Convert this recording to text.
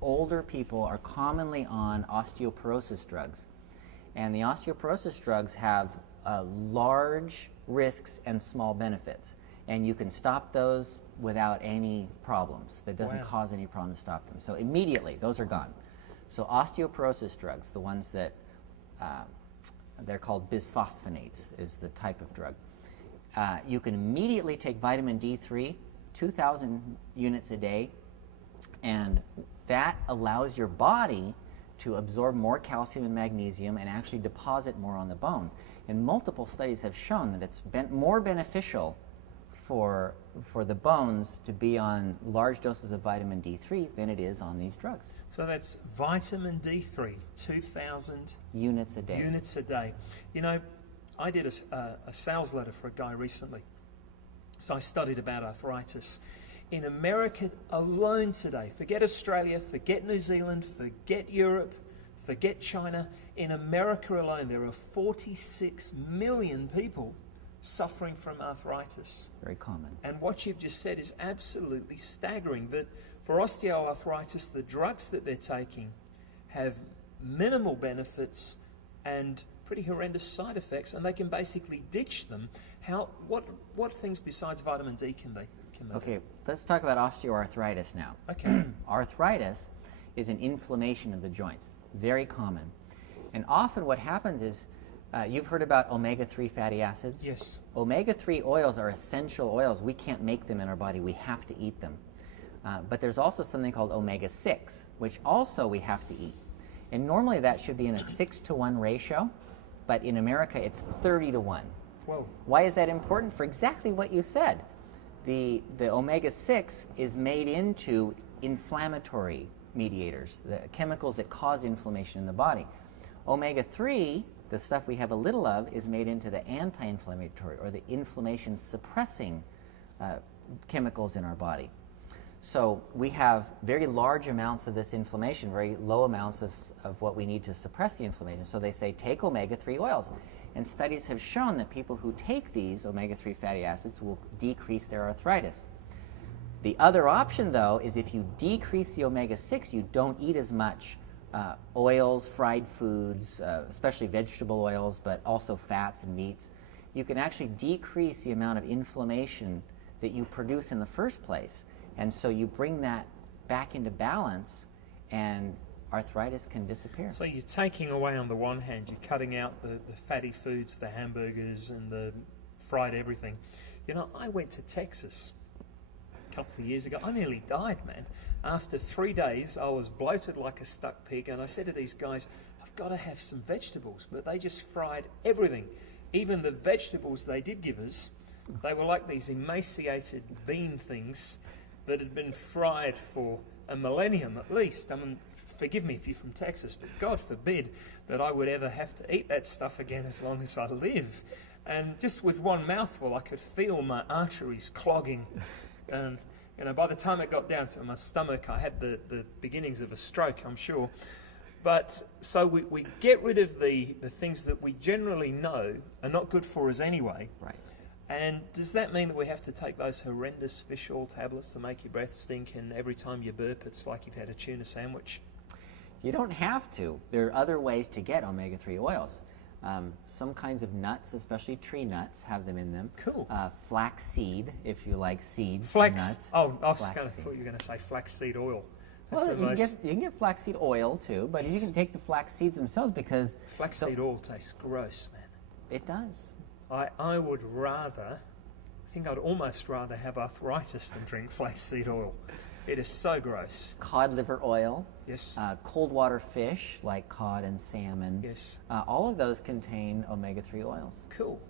older people are commonly on osteoporosis drugs. And the osteoporosis drugs have large risks and small benefits. And you can stop those without any problems. That doesn't cause any problem to stop them. So immediately, those are gone. So osteoporosis drugs, the ones that they're called bisphosphonates is the type of drug. You can immediately take vitamin D3, 2,000 units a day, and that allows your body to absorb more calcium and magnesium and actually deposit more on the bone. And multiple studies have shown that it's more beneficial for the bones to be on large doses of vitamin D3 than it is on these drugs. So that's vitamin D3, 2,000 units a day. Units a day. You know, I did a sales letter for a guy recently. So I studied about arthritis. In America alone today, forget Australia, forget New Zealand, forget Europe, forget China. In America alone, there are 46 million people suffering from arthritis. Very common. And what you've just said is absolutely staggering, that for osteoarthritis, the drugs that they're taking have minimal benefits and pretty horrendous side effects, and they can basically ditch them. What things besides vitamin D can they make? Okay, let's talk about osteoarthritis now. Okay. Arthritis is an inflammation of the joints, very common. And often what happens is, you've heard about omega-3 fatty acids? Yes. Omega-3 oils are essential oils. We can't make them in our body. We have to eat them. But there's also something called omega-6, which also we have to eat. And normally that should be in a 6-to-1 ratio, but in America it's 30-to-1. Whoa. Why is that important? For exactly what you said. The omega-6 is made into inflammatory mediators, the chemicals that cause inflammation in the body. Omega-3, the stuff we have a little of, is made into the anti-inflammatory or the inflammation suppressing chemicals in our body. So we have very large amounts of this inflammation, very low amounts of what we need to suppress the inflammation. So they say take omega-3 oils. And studies have shown that people who take these omega-3 fatty acids will decrease their arthritis. The other option, though, is if you decrease the omega-6, you don't eat as much oils, fried foods, especially vegetable oils, but also fats and meats. You can actually decrease the amount of inflammation that you produce in the first place. And so you bring that back into balance, and arthritis can disappear. So you're taking away, on the one hand, you're cutting out the fatty foods, the hamburgers and the fried everything. You know, I went to Texas a couple of years ago. I nearly died, man. After 3 days, I was bloated like a stuck pig, and I said to these guys, I've got to have some vegetables, but they just fried everything. Even the vegetables they did give us, they were like these emaciated bean things that had been fried for a millennium at least. I mean, forgive me if you're from Texas, but God forbid that I would ever have to eat that stuff again as long as I live. And just with one mouthful, I could feel my arteries clogging. And you know, by the time it got down to my stomach, I had the beginnings of a stroke, I'm sure. But so we get rid of the things that we generally know are not good for us anyway. Right. And does that mean that we have to take those horrendous fish oil tablets that make your breath stink, and every time you burp it's like you've had a tuna sandwich? You don't have to. There are other ways to get omega-3 oils. Some kinds of nuts, especially tree nuts, have them in them. Cool. Flaxseed, if you like seeds. Nuts. Oh, I thought you were going to say flaxseed oil. Well, you can get flaxseed oil too, but you can take the flax seeds themselves because... Flaxseed oil tastes gross, man. It does. I would rather, I think I'd almost rather have arthritis than drink flaxseed oil. It is so gross. Cod liver oil. Yes. Cold water fish like cod and salmon. Yes. All of those contain omega-3 oils. Cool.